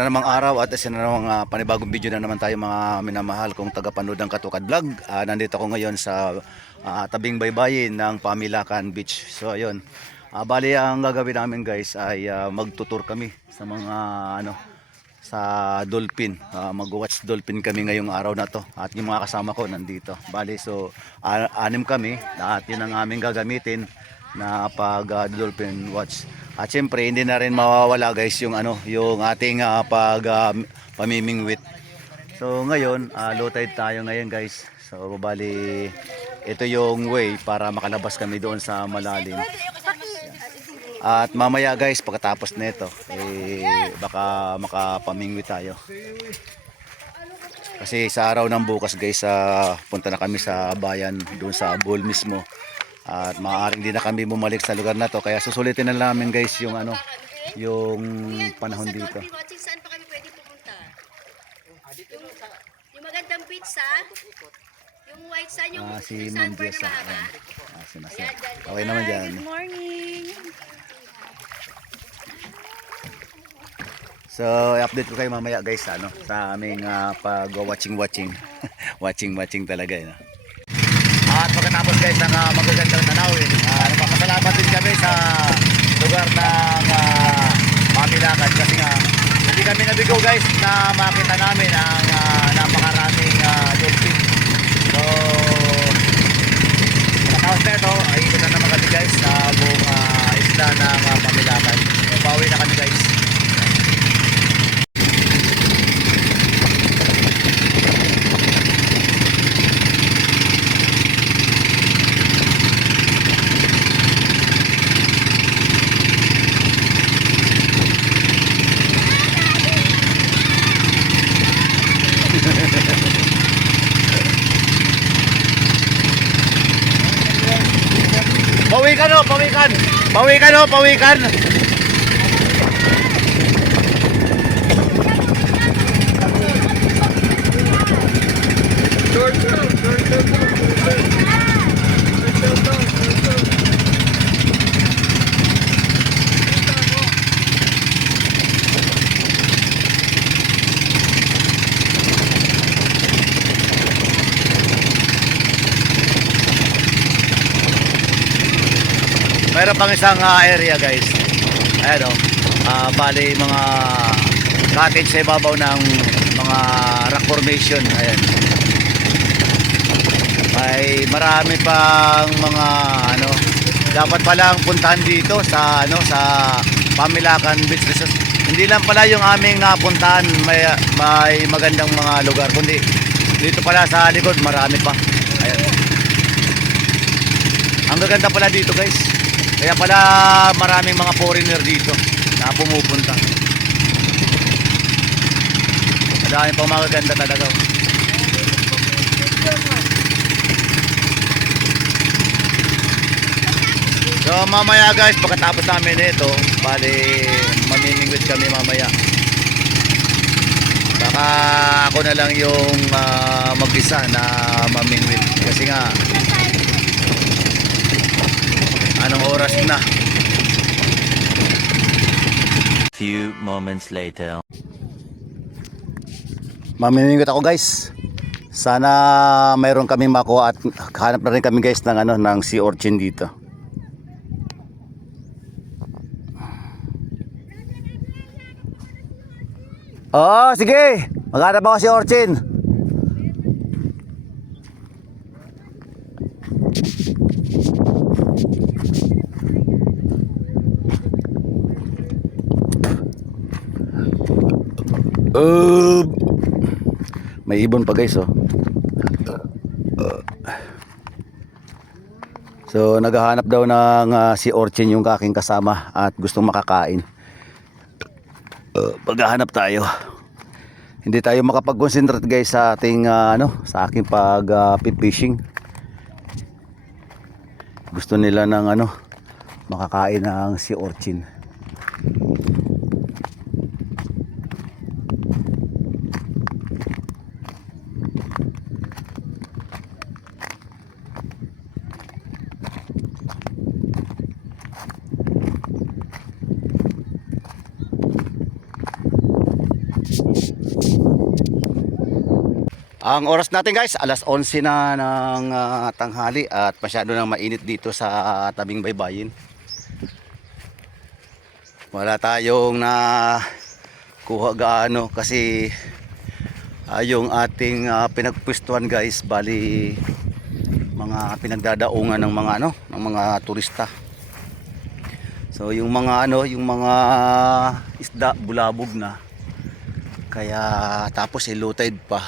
na namang araw at isa na namang panibagong video na naman tayo mga minamahal kong tagapanood ng Katukad Vlog. Nandito ako ngayon sa tabing baybayin ng Pamilacan Beach. So ayun, bali ang gagawin namin guys ay magtutur kami sa mga sa dolphin. Mag-watch dolphin kami ngayong araw na to at yung mga kasama ko nandito. Bali so anim kami at yun ang aming gagamitin na pag dolphin watch. At syempre hindi na rin mawawala guys yung yung ating pamimingwit. So ngayon low tide tayo ngayon guys. So bali ito yung way para makalabas kami doon sa malalim. At mamaya guys pagkatapos nito baka makapamingwit tayo. Kasi sa araw ng bukas guys punta na kami sa bayan doon sa Bohol mismo. At maaaring di na kami bumalik sa lugar na to kaya susulitin na namin guys yung yung panahon dito. Saan pa kami pwede pumunta? Yung magandang pizza, yung white sand, yung si sand Ma'am bar na Jessa. mahaba. Okay naman dyan. Good morning. So i-update ko kayo mamaya guys sa aming pag-watching watching talaga yun. At pagkatapos guys ng magagandang tanawin, nagpapasalamat din kami sa lugar ng Pamilacan kasi nga hindi kami nabigo guys na makita namin ang napakaraming dolphin. So pagkatapos na ito ay ikot na naman kami guys sa buong isla ng Pamilacan. Pauwi na kami guys. Pawikan. Mayroon pang isang area guys. Ayan bali mga cottage sa ibabaw ng mga rock formation. Ayan. May marami pang mga dapat palang puntahan dito sa sa Pamilacan Beach Resort. Hindi lang pala yung aming puntahan may magandang mga lugar kundi dito pala sa likod marami pa. Ayan. Ang gaganda pala dito guys. Kaya pala maraming mga foreigner dito na pumupunta. Madami pang magaganda talaga. So mamaya guys, pagkatapos namin ito, bali mamimingwit kami mamaya. Baka ako na lang yung mag-isa na mamingwit. Kasi nga anong oras na? Few moments later. Mamimingwit ako guys. Sana mayroon kaming makuha at hanap na rin kami guys ng ng sea urchin dito. Oh, sige. Maghanap ako sea urchin. May ibon pa guys So naghahanap daw ng sea urchin yung aking kasama at gustong makakain. Paghahanap tayo. Hindi tayo makapag-concentrate guys sa ating sa aking pit fishing. Gusto nila ng makakain ng sea urchin. Ang oras natin guys, alas 11 na ng tanghali at masyado nang mainit dito sa tabing baybayin. Wala tayong na kuha gaano kasi yung ating pinagpwestuhan guys, bali mga pinagdadaungan ng mga ng mga turista. So yung mga yung mga isda bulabog na. Kaya tapos low tide pa,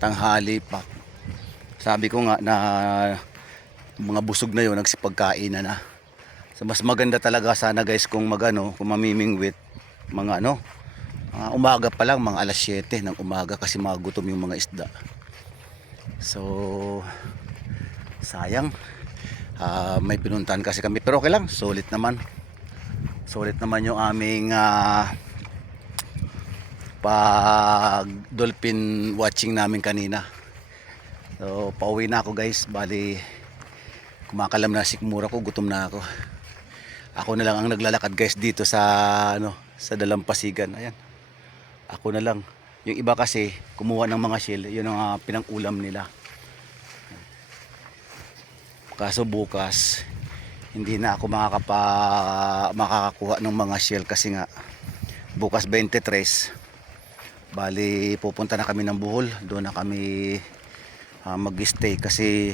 tanghali pa. Sabi ko nga na mga busog na yun, nagsipagkain na. So mas maganda talaga sana guys kung kung mamimingwit mga umaga pa lang, mga alas 7 ng umaga kasi magutom yung mga isda. So sayang, may pinuntahan kasi kami pero okay lang, sulit naman yung aming pag dolphin watching namin kanina. So pauwi na ako guys, bali kumakalam na sikmura ko, gutom na ako. Ako na lang ang naglalakad guys dito sa sa dalampasigan. Ayan, ako na lang. Yung iba kasi kumuha ng mga shell, yun ang pinang-ulam nila. Kaso bukas hindi na ako makakakuha ng mga shell kasi nga bukas 23, bali pupunta na kami ng Bohol. Doon na kami mag-stay kasi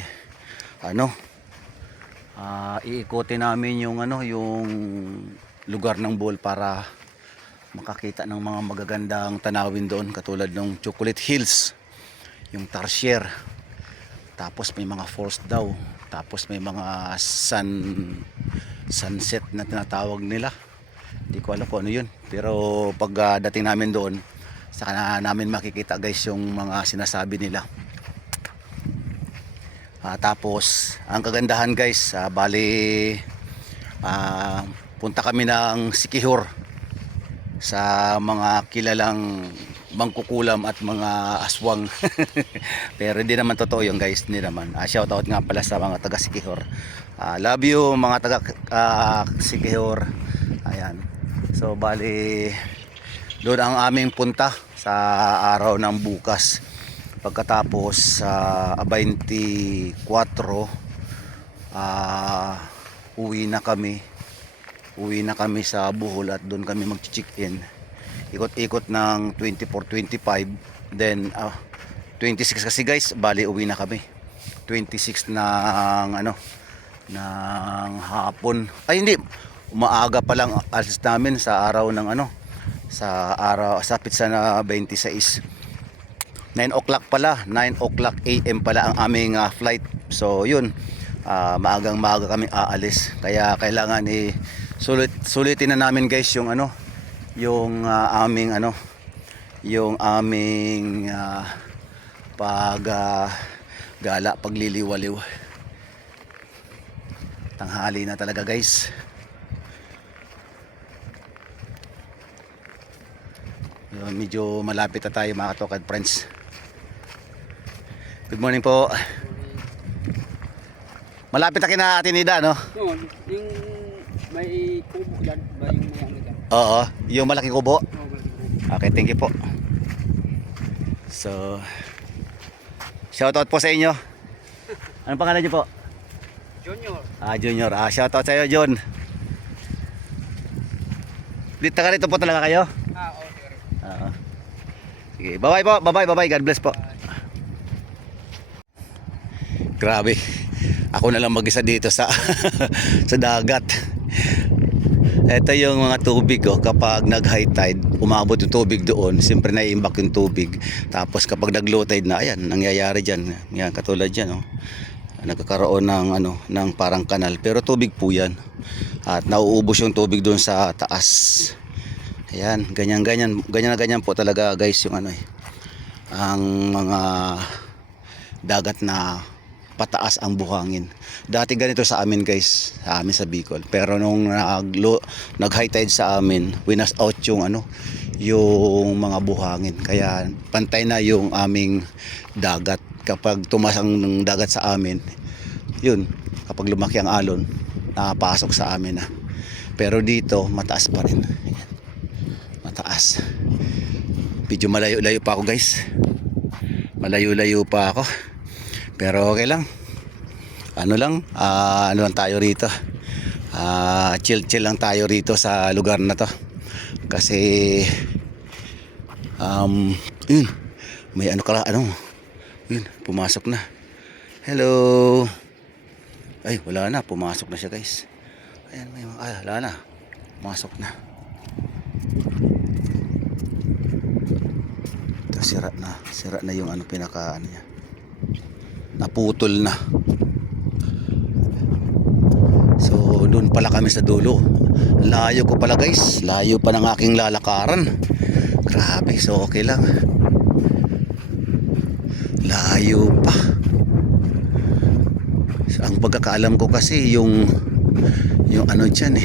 iikutin namin yung yung lugar ng Bohol para makakita ng mga magagandang tanawin doon katulad ng Chocolate Hills, yung Tarsier, tapos may mga falls daw, tapos may mga sunset na tinatawag nila. Hindi ko alam kung ano yun, pero pag dating namin doon saka na namin makikita guys yung mga sinasabi nila. Tapos ang kagandahan guys, bali punta kami ng Siquijor sa mga kilalang mangkukulam at mga aswang. Pero hindi naman totoo yun guys, hindi naman. Shoutout nga pala sa mga taga Siquijor. Love you mga taga Siquijor. Ayan. So bali doon ang aming punta sa araw ng bukas. Pagkatapos sa 24 uwi na kami sa Bohol at doon kami mag-check-in. Ikot-ikot ng 24, 25, then 26 kasi guys, bali uwi na kami 26 ng ng hapon. Ay hindi, umaaga pa lang alis namin sa araw ng sa pizza na 26. 9 o'clock pala, 9 o'clock AM pala ang aming flight. So yun, maagang maaga kami aalis. Kaya kailangan sulitin na namin guys yung yung aming yung aming gala, pagliliwaliw. Tanghali na talaga guys. Yun, medyo malapit na tayo mga katokad friends. Good morning po. Malapit na kina Ate Nida, no? Yun, yung may kubo dyan, ba yung may dyan? Oo, yung malaking kubo. Oo, malaking kubo. Okay, thank you po. So, shoutout po sa inyo. Anong pangalan niyo po? Junior. Junior. Shoutout sa iyo, John. Dito ka rito po talaga kayo? Oo, sir. Sige, bye-bye po. Bye-bye. God bless po. Grabe. Ako na lang mag-isa dito sa sa dagat. Ito yung mga tubig kapag nag-high tide, umabot yung tubig doon, siyempre naiimbak yung tubig. Tapos kapag nag-low tide na, ayan, nangyayari diyan. Yan katulad diyan, nagkakaroon ng parang kanal, pero tubig po 'yan. At nauubos yung tubig doon sa taas. Ayan, ganyan po talaga guys yung ang mga dagat na pataas ang buhangin. Dati ganito sa amin guys, sa amin sa Bicol. Pero nung nag-high tide sa amin, winas out yung yung mga buhangin. Kaya pantay na yung aming dagat. Kapag tumaas ang dagat sa amin, yun, kapag lumaki ang alon, nakapasok sa amin na. Pero dito, mataas pa rin. Ayan. Mataas. Medyo malayo-layo pa ako guys. Malayo-layo pa ako. Pero okay lang. Ano lang tayo rito. Chill lang tayo rito sa lugar na to. Kasi yun, may yun, pumasok na. Hello. Ay, wala na, pumasok na siya, guys. Ayan, wala na. Pumasok na. Ito, sira na yung pinaka niya. Naputol na. So, doon pala kami sa dulo. Layo ko pala, guys. Layo pa ng aking lalakaran. Grabe, so okay lang. Layo pa. Ang pagkakaalam ko kasi yung dyan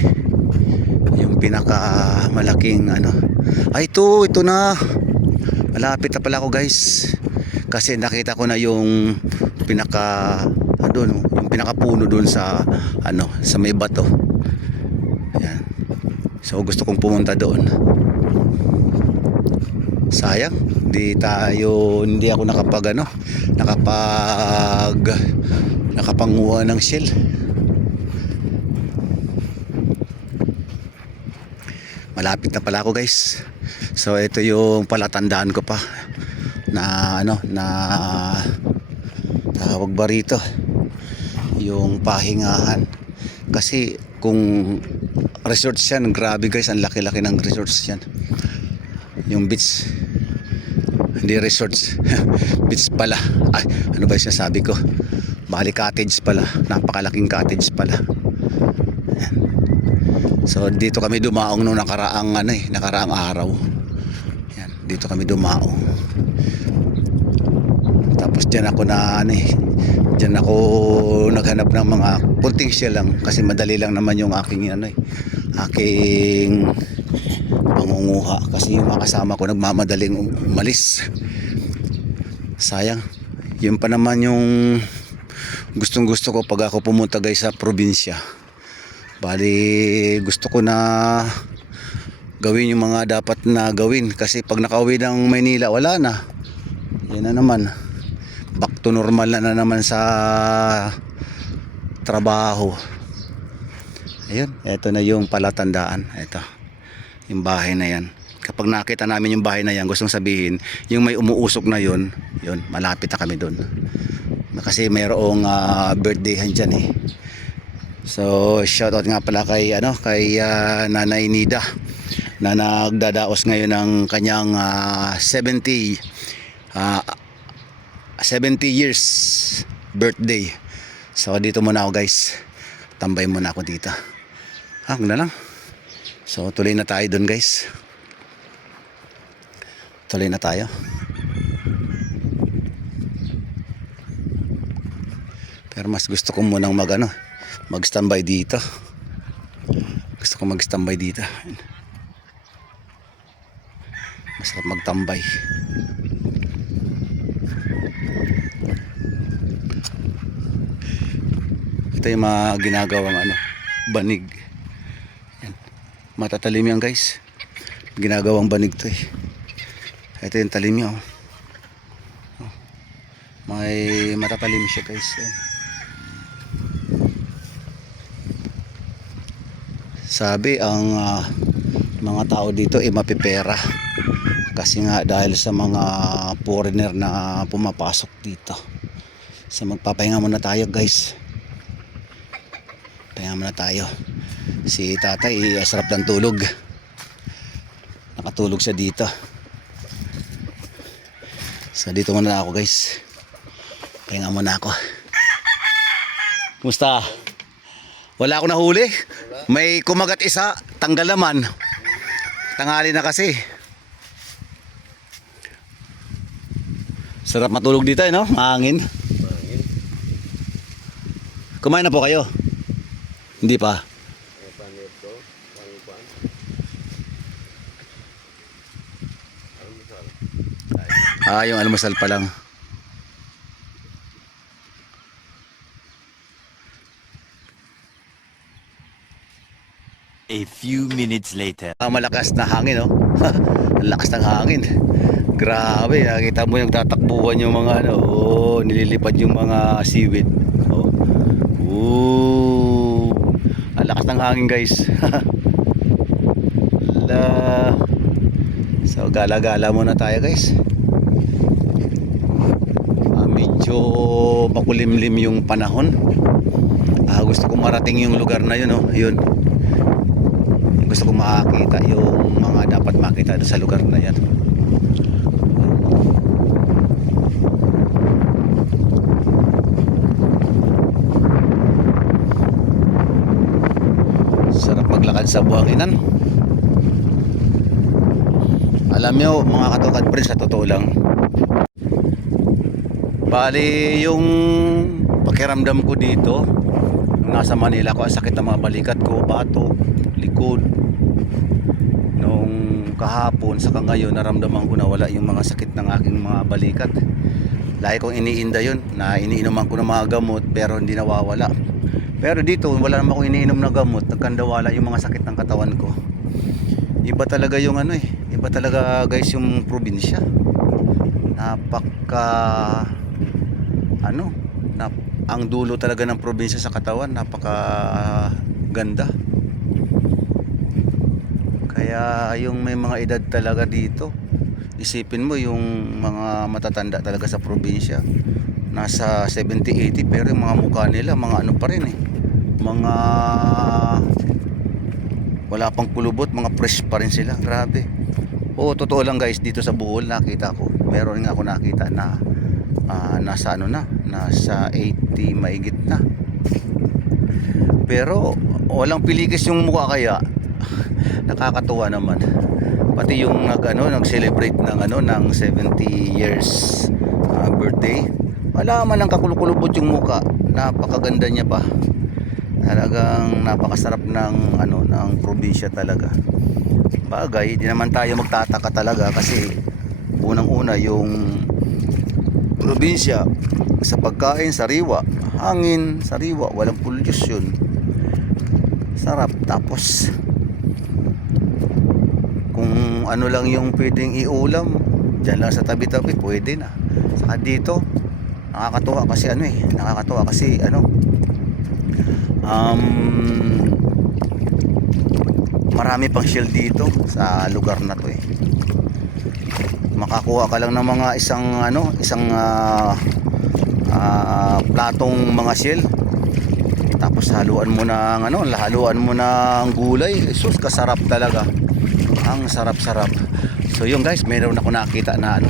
yung pinaka malaking ay ito na, malapit na pala ako, guys, kasi nakita ko na yung pinaka doon, yung pinaka puno doon sa sa may bato. Ayan. So gusto kong pumunta doon. Sayang hindi ako nakapanguha ng shell. Malapit na pala ako, guys. So ito yung palatandaan ko pa na tawag ba rito, yung pahingahan. Kasi kung resorts yan, grabe, guys, ang laki-laki ng resorts yan. Yung beach, hindi resorts. Beach pala. Ay, ano ba yung sinasabi ko? Bali cottage pala. Napakalaking cottage pala. Ayan. So dito kami dumaong nung nakaraang araw. Ayan, dito kami dumaong. Tapos diyan ako naghanap ng mga kunting shell lang, kasi madali lang naman yung aking pangunguha, kasi yung mga kasama ko nagmamadaling umalis. Sayang. Yun pa naman yung gustong gusto ko pag ako pumunta, guys, sa probinsya. Bali gusto ko na gawin yung mga dapat na gawin, kasi pag nakauwi ng Maynila, wala na. Yan na naman, back to normal na naman sa trabaho. Ayun, eto na yung palatandaan. Eto, yung bahay na yan. Kapag nakita namin yung bahay na yan, gustong sabihin yung may umuusok na yun, malapit na kami doon. Kasi mayroong birthday dyan So shoutout nga pala kay Nanay Nida na nagdadaos ngayon ng kanyang 70 years birthday. So dito muna ako, guys. Tambay muna ako dito. Na lang. So tuloy na tayo doon, guys. Tuloy na tayo. Pero mas gusto ko munang mag-standby dito. Gusto ko mag-standby dito. Masarap magtambay. Ito yung mga ginagawang banig. Yan. Matatalim yan, guys. Ginagawang banig to Ito yung talim niya. May matatalim siya, guys. Yan. Sabi ang mga tao dito mapipera, kasi nga dahil sa mga foreigner na pumapasok dito. So magpapahinga muna tayo, guys. Pahinga muna tayo. Si tatay sarap ng tulog. Nakatulog siya dito. So dito muna ako, guys. Pahinga muna ako. Kumusta? Wala akong nahuli. May kumagat isa, tanggal naman. Tanghali na kasi. Sarap matulog dito, no? Mahangin. Kumain na po kayo? Hindi pa. Yung almusal pa lang. A few minutes later. Malakas na hangin, Ang lakas ng hangin. Grabe, nakita mo yung tatakbuhan yung mga ano, oh, nililipad yung mga seaweed. Oh. Ooh. Ang lakas ng hangin, guys. La. So gala-gala muna tayo, guys. Medyo makulimlim yung panahon. Gusto ko marating yung lugar na yun, oh. Yun. Gusto ko makakita yung mga dapat makita sa lugar na yan. Sarap maglakad sa buhanginan. Alam nyo mga katukad friends, sa totoo lang, bali yung pakiramdam ko dito nung nasa Manila ko, ang sakit ng mga balikat ko, bato, likod. Nung kahapon saka ngayon, naramdaman ko na wala yung mga sakit ng aking mga balikat. Lagi kong iniinda yun, na iniinuman ko ng mga gamot pero hindi nawawala. Pero dito wala naman akong iniinom na gamot, nagkandawala yung mga sakit ng katawan ko. Iba talaga yung ano iba talaga guys yung probinsya. Napaka ang dulo talaga ng probinsya sa katawan, napaka ganda. Kaya yung may mga edad talaga dito, isipin mo yung mga matatanda talaga sa probinsya, nasa 70-80, pero yung mga mukha nila mga ano pa rin mga wala pang kulubot, mga fresh pa rin sila. Grabe. Oo, totoo lang guys, dito sa Bohol nakita ko, meron nga ako nakita na nasa nasa 80 maigit na, pero walang pilikis yung mukha. Kaya nakakatuwa naman. Pati yung nag-celebrate ng 70 years birthday, wala man lang kakulubot yung mukha. Napakaganda niya pa. Talagang napakasarap ng ng probinsya talaga. Bagay, di naman tayo magtataka talaga kasi unang-una yung probinsya sa pagkain, sariwa, hangin, sariwa, walang pollution. Sarap. Tapos kung ano lang yung pwedeng iulam, dyan lang sa tabi-tabi, pwede na. Saka dito, nakakatuwa kasi marami pang shell dito sa lugar na to Makakuha ka lang ng mga isang platong mga shell, tapos haluan mo ng gulay. Sus, kasarap talaga. Ang sarap-sarap. So yun guys, meron ako nakita na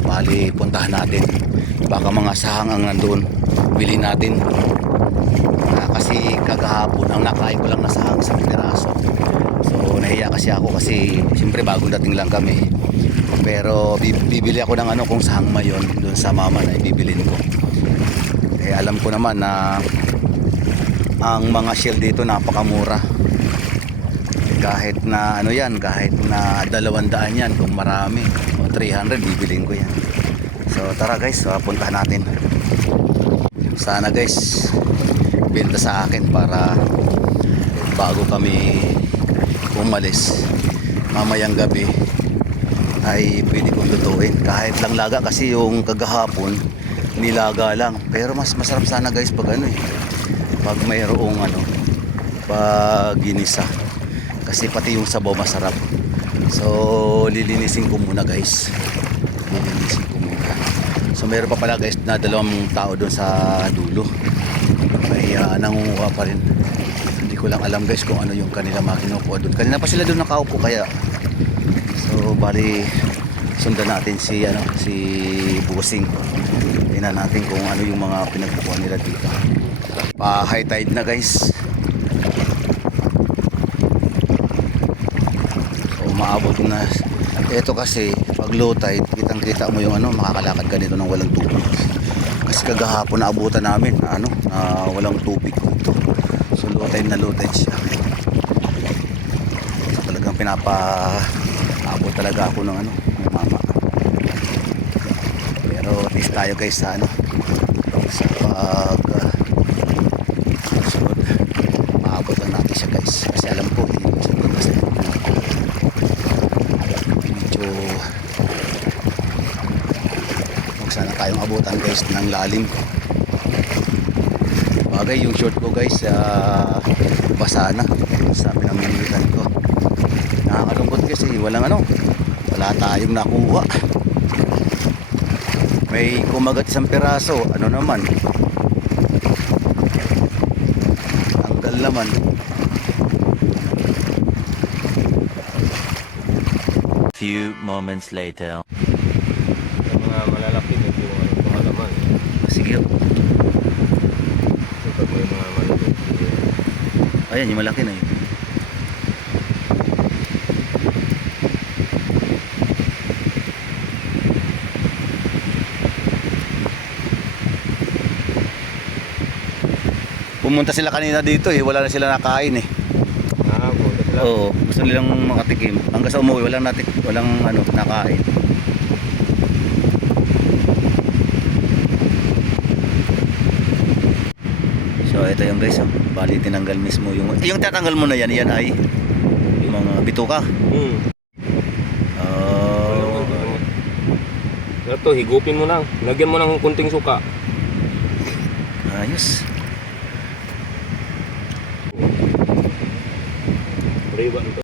bali puntahan natin. Baka mga sahang ang nandoon, bili natin. Kasi kagahapon ang nakain ko lang na sahang, isang piraso. So nahiya kasi ako kasi siyempre bagong dating lang kami. Pero bibili ako ng kung sahang mayon doon sa mama na ibibilin ko. Alam ko naman na ang mga shell dito napakamura. Kahit na kahit na 200 yan kung marami, o 300 bibilin ko yan. So tara guys, puntahan natin. Sana guys benta sa akin para bago kami umalis mamayang gabi ay pwede kong lutuin. Kahit lang laga, kasi yung kagahapon nilaga lang. Pero mas masarap sana guys pag pag mayroong pag ginisa. Kasi pati yung sabaw masarap. So lilinisin ko muna guys. So meron pa pala guys na 2 tao doon sa dulo. May nangunguha pa rin. Hindi ko lang alam guys kung ano yung kanila makinukuha doon. Kanina pa sila doon nakaupo kaya. So bali sundan natin si Busing. Tingnan natin kung ano yung mga pinagkukuha nila dito. Pa high tide na guys. So maabot na. Ito kasi pag low tide, kitang-kita mo yung makakalakad ka dito ng walang tubig. Kasi kagahapon naabutan namin na walang tubig dito. So low tide siya. So talagang abot talaga ako ng mama. Pero at least tayo guys sa sa sunod maabot lang natin siya guys. Kasi alam ko sana tayong abutan guys ng lalim. Bagay yung short ko guys, basa na sa pinamimitan ko. Nakakalungkot kasi wala tayong nakuha. May kumagat isang piraso, ano naman, tanggal naman. Few moments later. Yung mga malalaki, hindi mo ano kumalaman. Sige. Kapag may mga malalaki, Ayan, yung malaki na yun. Pumunta sila kanina dito eh, wala na sila nakain eh. punta sila. Oo, gusto nilang makatikim. Hanggang sa umuwi, walang nakain. So ito yung guys, bali tinanggal mismo yung tatanggal mo na yan ay yung mga bituka. Ito, higupin mo lang. Lagyan mo ng kunting suka. Ayos. Riba ito.